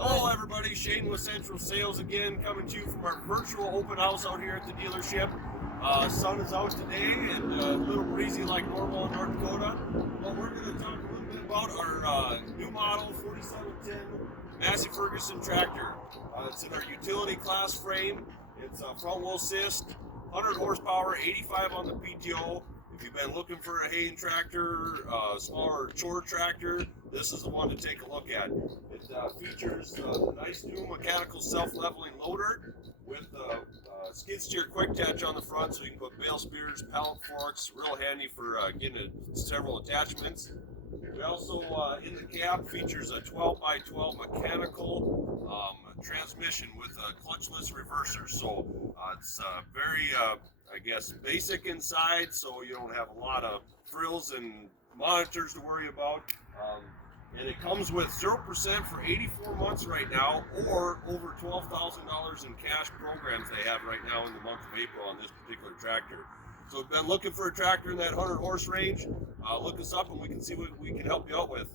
Hello everybody, Shane with Central Sales again, coming to you from our virtual open house out here at the dealership. Sun is out today and a little breezy like normal in North Dakota. But we're going to talk a little bit about our new model 4710 Massey Ferguson tractor. It's in our utility class frame. It's front wheel assist, 100 horsepower, 85 on the PTO. If you've been looking for a haying tractor, smaller chore tractor, this is the one to take a look at. It features a nice new mechanical self-leveling loader with skid steer quick attach on the front, so you can put bale spears, pallet forks, real handy for getting several attachments. We also, in the cab, features a 12 by 12 mechanical transmission with a clutchless reverser. So it's very, I guess, basic inside, so you don't have a lot of frills and monitors to worry about. And it comes with 0% for 84 months right now, or over $12,000 in cash programs they have right now in the month of April on this particular tractor. So if you've been looking for a tractor in that 100 horse range, look us up and we can see what we can help you out with.